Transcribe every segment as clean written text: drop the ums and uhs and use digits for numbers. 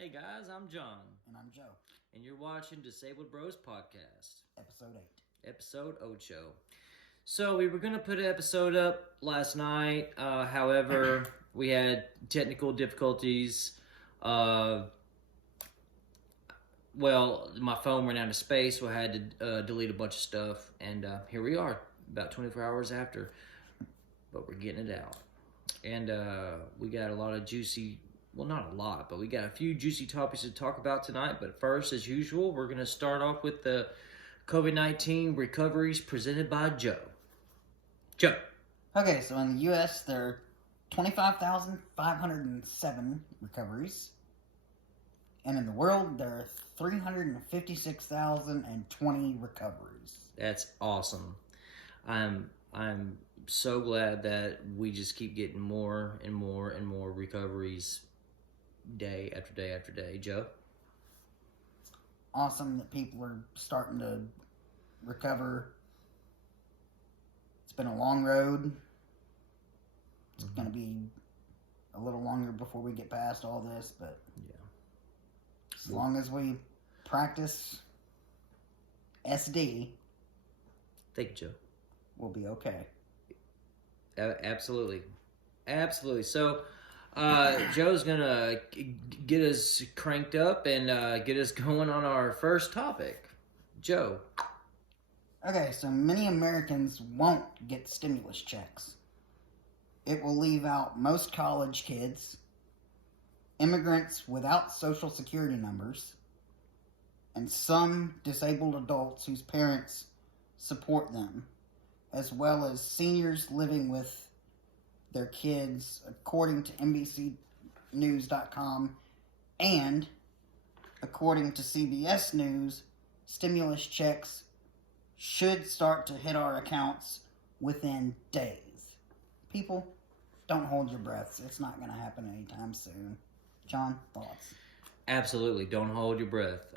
Hey guys, I'm John. And I'm Joe. And you're watching Disabled Bros Podcast. Episode 8. Episode 8. So we were going to put an episode up last night. However, we had technical difficulties. Well, my phone ran out of space, so I had to delete a bunch of stuff. And here we are, about 24 hours after. But we're getting it out. And we got a lot of juicy... Well, not a lot, but we got a few juicy topics to talk about tonight. But first, as usual, we're going to start off with the COVID-19 recoveries presented by Joe. Joe. Okay, so in the U.S., there are 25,507 recoveries. And in the world, there are 356,020 recoveries. That's awesome. I'm so glad that we just keep getting more and more and more recoveries day after day after day. Joe? Awesome that people are starting to recover. It's been a long road. It's going to be a little longer before we get past all this, but yeah, as long as we practice SD, thank you, Joe. We'll be okay. Absolutely. So, Joe's gonna get us cranked up and get us going on our first topic. Joe. Okay, so many Americans won't get stimulus checks. It will leave out most college kids, immigrants without social security numbers, and some disabled adults whose parents support them, as well as seniors living with their kids, according to NBCnews.com, and according to CBS News, stimulus checks should start to hit our accounts within days. People, don't hold your breaths. It's not going to happen anytime soon. John, thoughts? Absolutely. Don't hold your breath.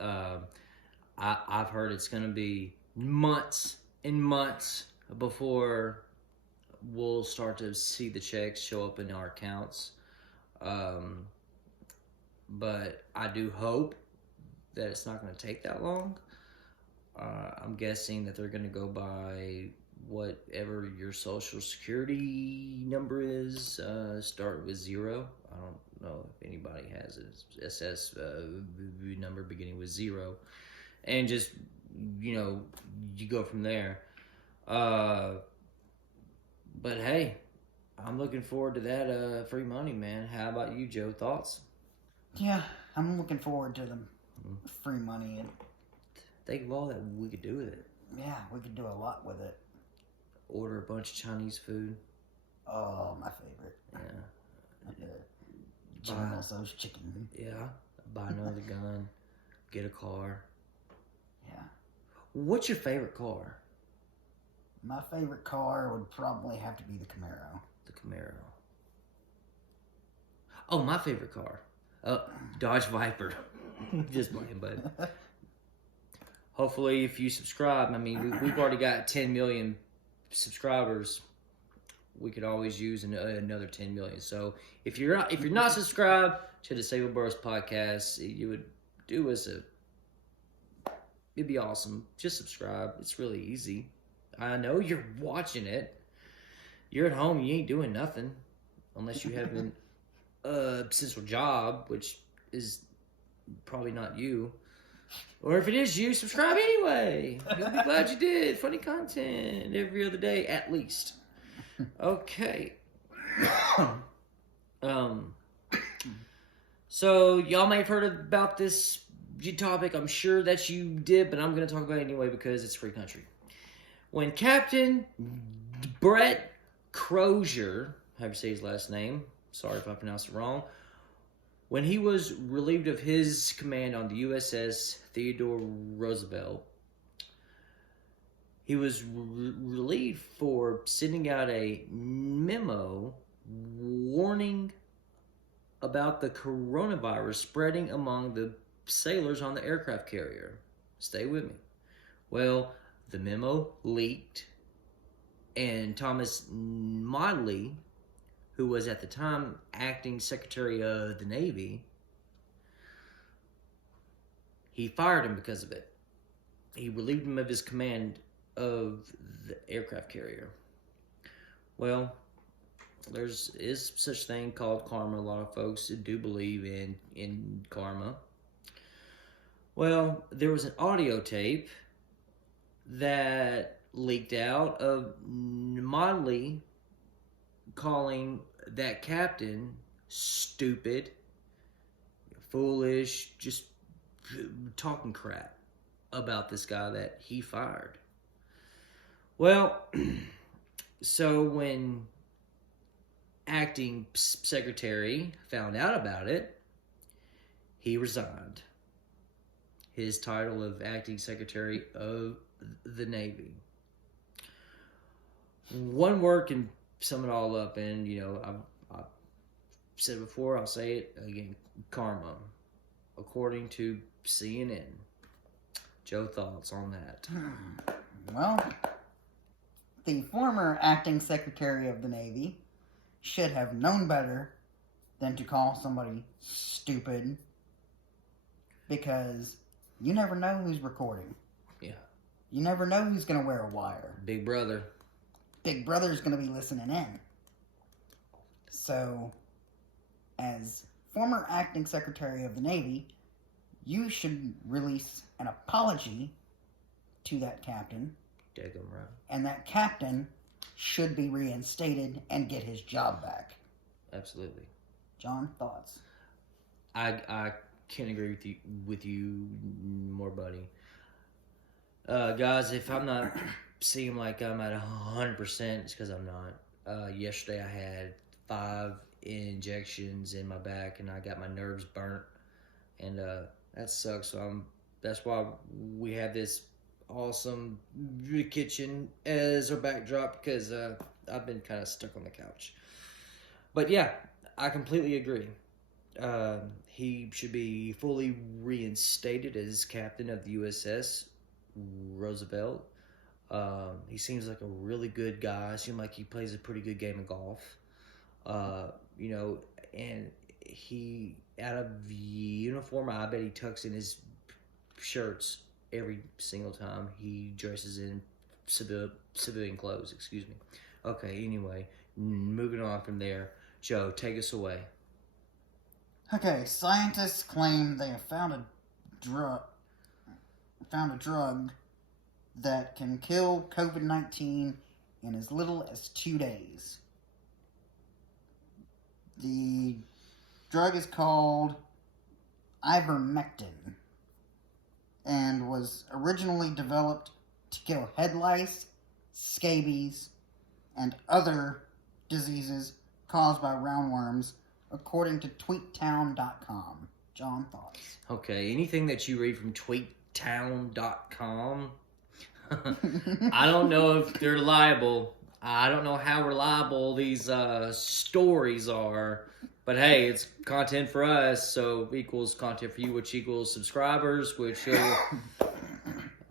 I've heard it's going to be months and months before we'll start to see the checks show up in our accounts. But I do hope that it's not going to take that long. I'm guessing that they're going to go by whatever your social security number is. Start with 0. I don't know if anybody has an SS number beginning with 0. And just, you go from there. But hey, I'm looking forward to that free money, man. How about you, Joe? Thoughts? Yeah, I'm looking forward to the free money. And think of all that we could do with it. Yeah, we could do a lot with it. Order a bunch of Chinese food. Oh, my favorite. Yeah. Buy those chicken. Yeah. Buy another gun. Get a car. Yeah. What's your favorite car? My favorite car would probably have to be the Camaro. The Camaro. Oh, my favorite car. Dodge Viper. Just playing, bud. Hopefully, if you subscribe, we've already got 10 million subscribers. We could always use another 10 million. So if you're not subscribed to the Disabled Bros Podcast, you would do us it'd be awesome. Just subscribe. It's really easy. I know you're watching it. You're at home. You ain't doing nothing unless you have an essential job, which is probably not you. Or if it is you, subscribe anyway. You'll be glad you did. Funny content every other day, at least. Okay. So y'all may have heard about this topic. I'm sure that you did, but I'm going to talk about it anyway because it's free country. When Captain Brett Crozier, however you say his last name, sorry if I pronounced it wrong, when he was relieved of his command on the USS Theodore Roosevelt, he was relieved for sending out a memo warning about the coronavirus spreading among the sailors on the aircraft carrier. Stay with me. Well, the memo leaked, and Thomas Modley, who was at the time acting Secretary of the Navy, he fired him because of it. He relieved him of his command of the aircraft carrier. Well, is such thing called karma. A lot of folks do believe in karma. Well, there was an audio tape that leaked out of Motley calling that captain stupid, foolish, just talking crap about this guy that he fired. Well, so when acting secretary found out about it, he resigned his title of acting secretary of the Navy. One word can sum it all up, and I've said it before, I'll say it again: karma, according to CNN. Joe, thoughts on that? Well, the former acting secretary of the Navy should have known better than to call somebody stupid, because you never know who's recording. Yeah. You never know who's going to wear a wire. Big brother. Big brother's going to be listening in. So, as former acting secretary of the Navy, you should release an apology to that captain. Daggum right. And that captain should be reinstated and get his job back. Absolutely. John, thoughts? I can't agree with you more, buddy. Guys, if I'm not seeming like I'm at 100%, it's because I'm not. Yesterday I had 5 injections in my back, and I got my nerves burnt, and that sucks. So that's why we have this awesome kitchen as our backdrop, because I've been kind of stuck on the couch. But yeah, I completely agree. He should be fully reinstated as captain of the USS Roosevelt. He seems like a really good guy. Seems like he plays a pretty good game of golf. And he, out of uniform, I bet he tucks in his shirts every single time he dresses in civilian clothes. Excuse me. Okay, anyway, moving on from there. Joe, take us away. Okay, scientists claim they have found a drug that can kill COVID-19 in as little as 2 days. The drug is called ivermectin and was originally developed to kill head lice, scabies, and other diseases caused by roundworms, according to tweettown.com. John, thoughts? Okay, anything that you read from tweettown.com, I don't know if they're reliable. I don't know how reliable these stories are. But hey, it's content for us, so equals content for you, which equals subscribers, which will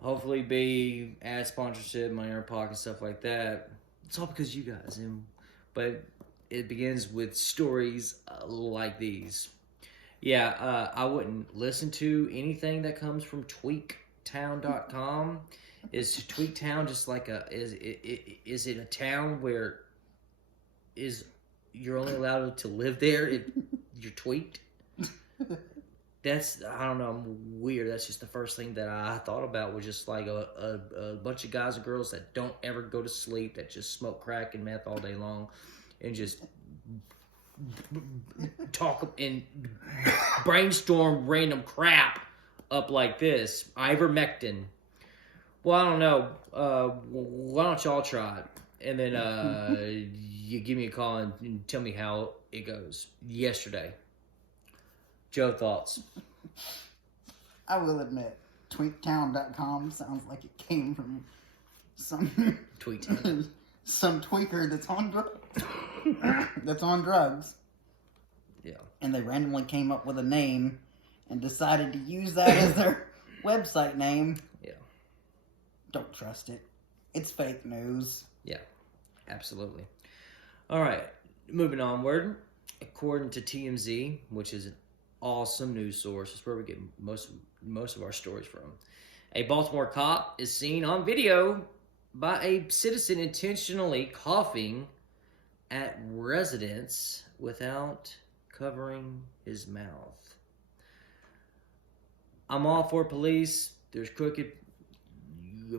hopefully be ad sponsorship, money in our pocket, stuff like that. It's all because you guys. But it begins with stories like these. Yeah, I wouldn't listen to anything that comes from tweaktown.com. Is Tweaktown just like is it a town where you're only allowed to live there if you're tweaked? I don't know, I'm weird. That's just the first thing that I thought about, was just like a bunch of guys and girls that don't ever go to sleep, that just smoke crack and meth all day long and just talk and brainstorm random crap up like this. Ivermectin. Well, I don't know. Why don't y'all try it? And then you give me a call and tell me how it goes. Yesterday. Joe, thoughts? I will admit, tweaktown.com sounds like it came from some Tweaktown. some tweaker that's on drugs. Yeah. And they randomly came up with a name and decided to use that as their website name. Yeah. Don't trust it. It's fake news. Yeah, absolutely. All right, moving onward. According to TMZ, which is an awesome news source. It's where we get most of our stories from. A Baltimore cop is seen on video by a citizen intentionally coughing at residents without covering his mouth. I'm all for police. There's crooked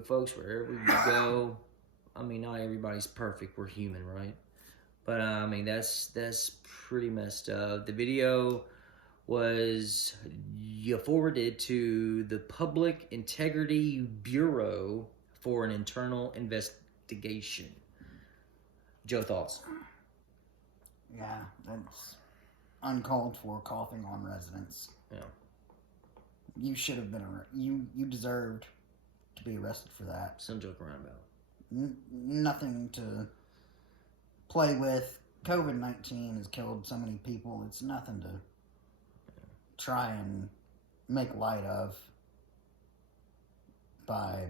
folks wherever you go. I mean, not everybody's perfect. We're human, right? But I mean, that's pretty messed up. The video was forwarded to the Public Integrity Bureau for an internal investigation. Joe, thoughts? Yeah, that's uncalled for coughing on residents. Yeah. You should have been you deserved to be arrested for that. Some joke around about. Nothing to play with. COVID-19 has killed so many people. It's nothing to try and make light of by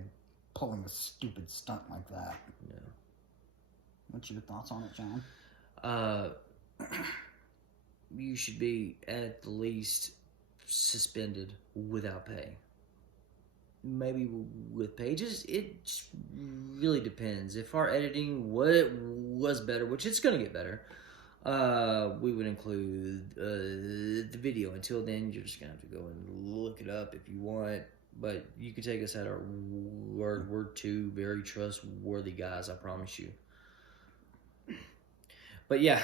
pulling a stupid stunt like that. Yeah. What's your thoughts on it, John? You should be at the least suspended without pay. Maybe with pages, it really depends. If our editing was better, which it's going to get better, we would include the video. Until then, you're just going to have to go and look it up if you want. But you can take us at our word. We're two very trustworthy guys, I promise you. But yeah,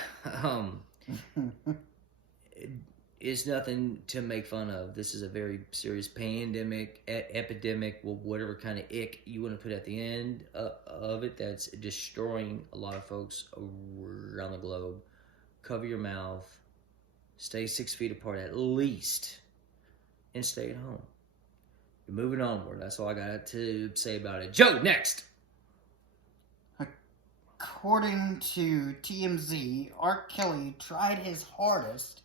it's nothing to make fun of. This is a very serious pandemic, epidemic, whatever kind of ick you want to put at the end of it that's destroying a lot of folks around the globe. Cover your mouth. Stay 6 feet apart at least. And stay at home. You're moving onward. That's all I got to say about it. Joe, next! According to TMZ, R. Kelly tried his hardest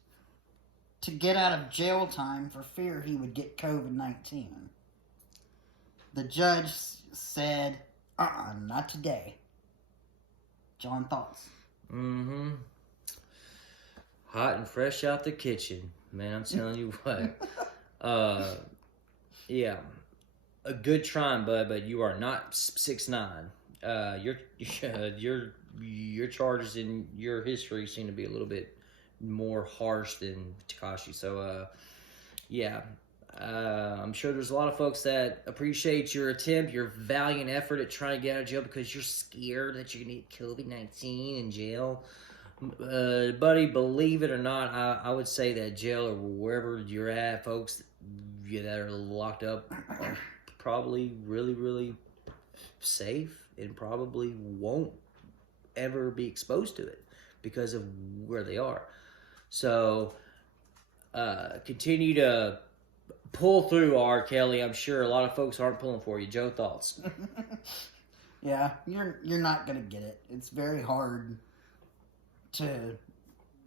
to get out of jail time for fear he would get COVID-19. The judge said, not today. John, thoughts? Mm-hmm. Hot and fresh out the kitchen. Man, I'm telling you what. Yeah. A good trying, bud, but you are not 6'9". Your charges in your history seem to be a little bit more harsh than Tekashi. So, yeah. I'm sure there's a lot of folks that appreciate your attempt, your valiant effort at trying to get out of jail because you're scared that you're going to get COVID-19 in jail. Buddy, believe it or not, I would say that jail or wherever you're at, folks that are locked up are probably really, really safe and probably won't ever be exposed to it because of where they are. So, continue to pull through, R. Kelly. I'm sure a lot of folks aren't pulling for you. Joe, thoughts? Yeah, you're not gonna get it. It's very hard to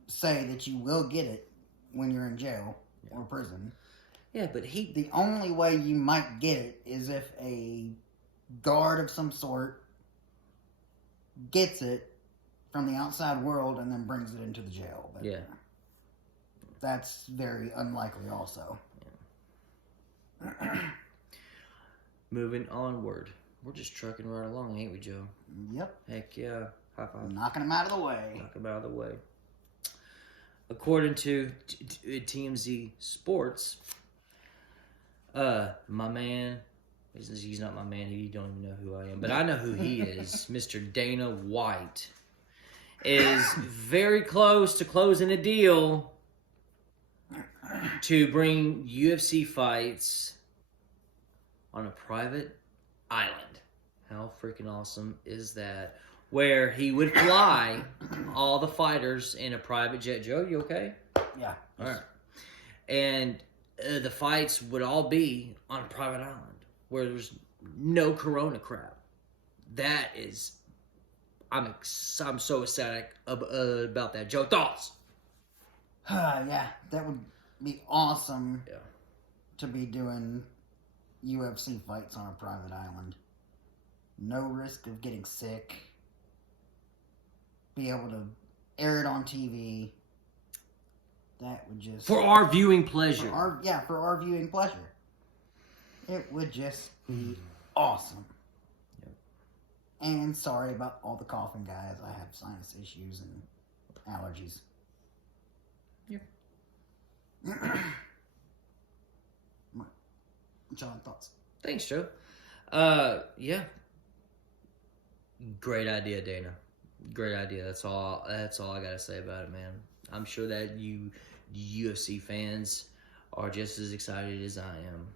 say that you will get it when you're in jail or prison. Yeah, but the only way you might get it is if a guard of some sort gets it from the outside world and then brings it into the jail. But yeah. That's very unlikely also. Yeah. Moving onward. We're just trucking right along, ain't we, Joe? Yep. Heck yeah. High five. Knocking them out of the way. Knock them out of the way. According to TMZ Sports, my man, he's not my man, he don't even know who I am, but I know who he is. Mr. Dana White is very close to closing a deal to bring UFC fights on a private island. How freaking awesome is that? Where he would fly all the fighters in a private jet. Joe, you okay? Yeah. All right. And the fights would all be on a private island where there's no corona crap. That is, I'm so ecstatic about that. Joe, thoughts? Yeah, that would be awesome. Yeah. To be doing UFC fights on a private island. No risk of getting sick. Be able to air it on TV. that would just... For our viewing pleasure. For our viewing pleasure. It would just be awesome. Yep. And sorry about all the coughing, guys. I have sinus issues and allergies. Yep. John, thoughts? Thanks, Joe. Yeah. Great idea, Dana. Great idea. That's all I gotta say about it, man. I'm sure that you UFC fans are just as excited as I am.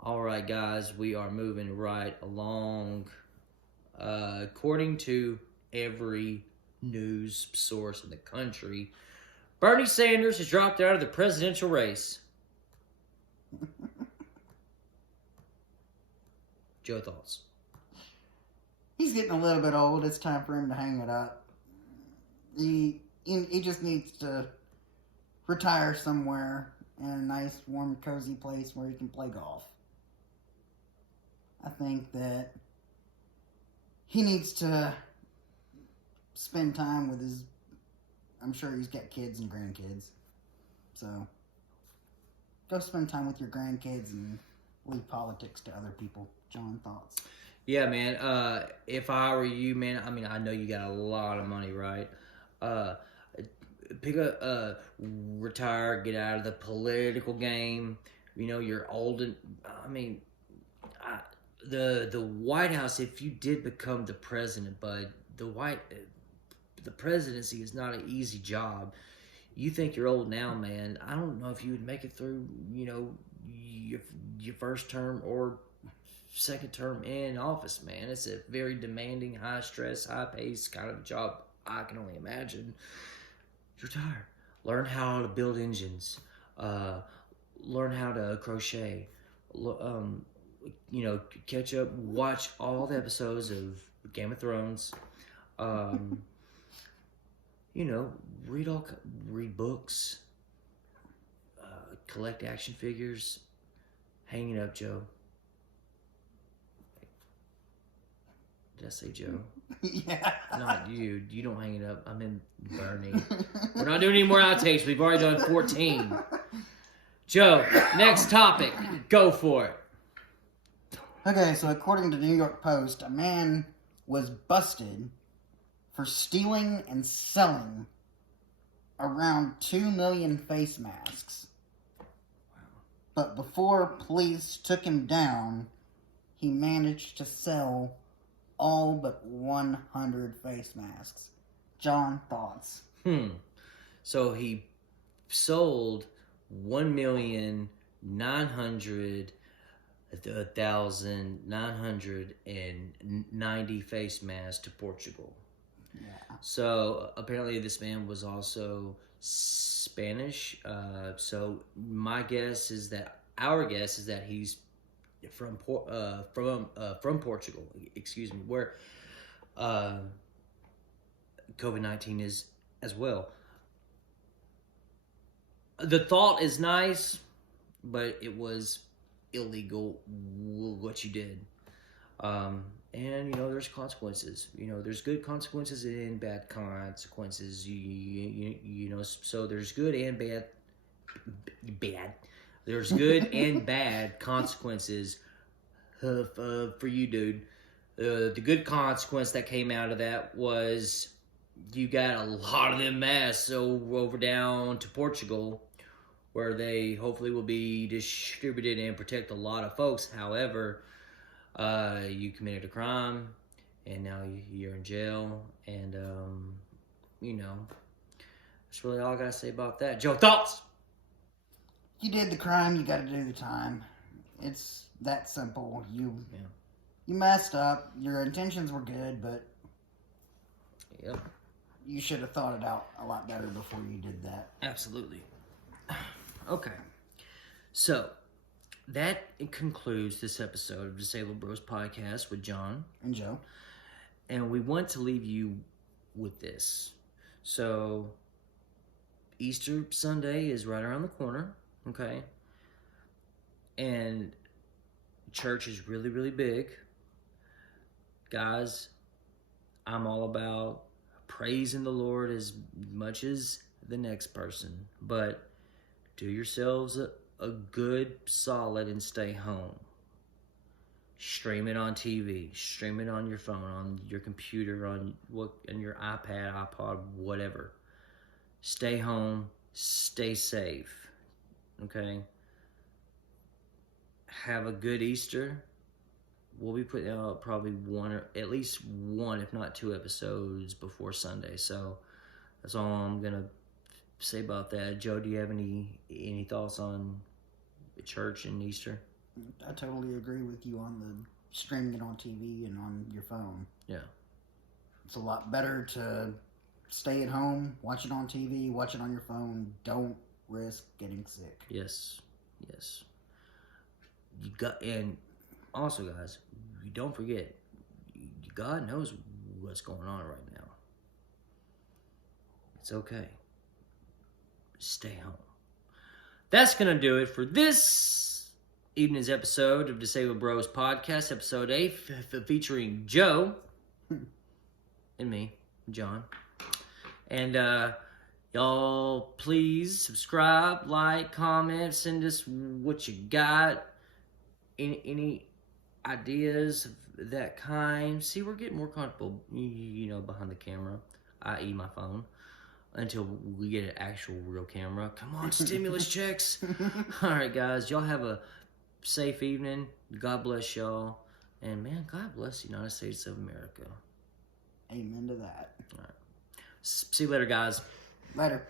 All right, guys, we are moving right along. According to every news source in the country, Bernie Sanders has dropped out of the presidential race. Joe, thoughts? He's getting a little bit old. It's time for him to hang it up. He just needs to retire somewhere in a nice, warm, cozy place where he can play golf. I think that he needs to spend time with his... I'm sure he's got kids and grandkids. So, go spend time with your grandkids and leave politics to other people. John, thoughts? Yeah, man. If I were you, man, I mean, I know you got a lot of money, right? Retire, get out of the political game. You know, you're old and, I mean, the White House, if you did become the president, but the presidency is not an easy job. You think you're old now, man. I don't know if you would make it through, you know, your first term or second term in office, man. It's a very demanding, high stress, high pace kind of job. I can only imagine. Retire. Learn how to build engines. Learn how to crochet. You know, catch up. Watch all the episodes of Game of Thrones. You know, read books. Collect action figures. Hang it up, Joe. Did I say Joe? Yeah. Not you. You don't hang it up. I mean Bernie. We're not doing any more outtakes. We've already done 14. Joe, next topic. Go for it. Okay, so according to the New York Post, a man was busted for stealing and selling around 2 million face masks. But before police took him down, he managed to sell all but 100 face masks. John, thoughts? So he sold 1,900,990 face masks to Portugal. Yeah. So apparently this man was also Spanish. So our guess is that he's from Portugal. Excuse me, where COVID-19 is as well. The thought is nice, but it was illegal what you did. And you know, there's consequences. You know, there's good consequences and bad consequences. You know, so there's good and bad. There's good and bad consequences for you, dude. The good consequence that came out of that was you got a lot of them masks over down to Portugal, where they hopefully will be distributed and protect a lot of folks. However, you committed a crime, and now you're in jail, and you know, that's really all I gotta say about that. Joe, thoughts? You did the crime, you gotta do the time. It's that simple. You messed up. Your intentions were good, but yep, you should have thought it out a lot better before you did that. Absolutely. Okay, so that concludes this episode of Disabled Bros Podcast with John and Joe. And we want to leave you with this. So, Easter Sunday is right around the corner, okay? And church is really, really big. Guys, I'm all about praising the Lord as much as the next person. But do yourselves a good solid and stay home. Stream it on TV, stream it on your phone, on your computer, on your iPad, iPod, whatever. Stay home, stay safe. Okay? Have a good Easter. We'll be putting out probably at least one, if not 2 episodes before Sunday. So that's all I'm gonna say about that. Joe, do you have any thoughts on the church and Easter? I totally agree with you on the streaming it on TV and on your phone. Yeah. It's a lot better to stay at home, watch it on TV, watch it on your phone. Don't risk getting sick. Yes. And also, guys, don't forget, God knows what's going on right now. It's okay. Stay home. That's going to do it for this evening's episode of Disabled Bros Podcast, episode 8, featuring Joe and me, John. And y'all, please subscribe, like, comment, send us what you got. Any ideas of that kind. See, we're getting more comfortable, behind the camera, i.e. my phone, until we get an actual real camera. Come on, stimulus checks. All right, guys, y'all have a safe evening. God bless y'all. And, man, God bless the United States of America. Amen to that. All right. See you later, guys. Later.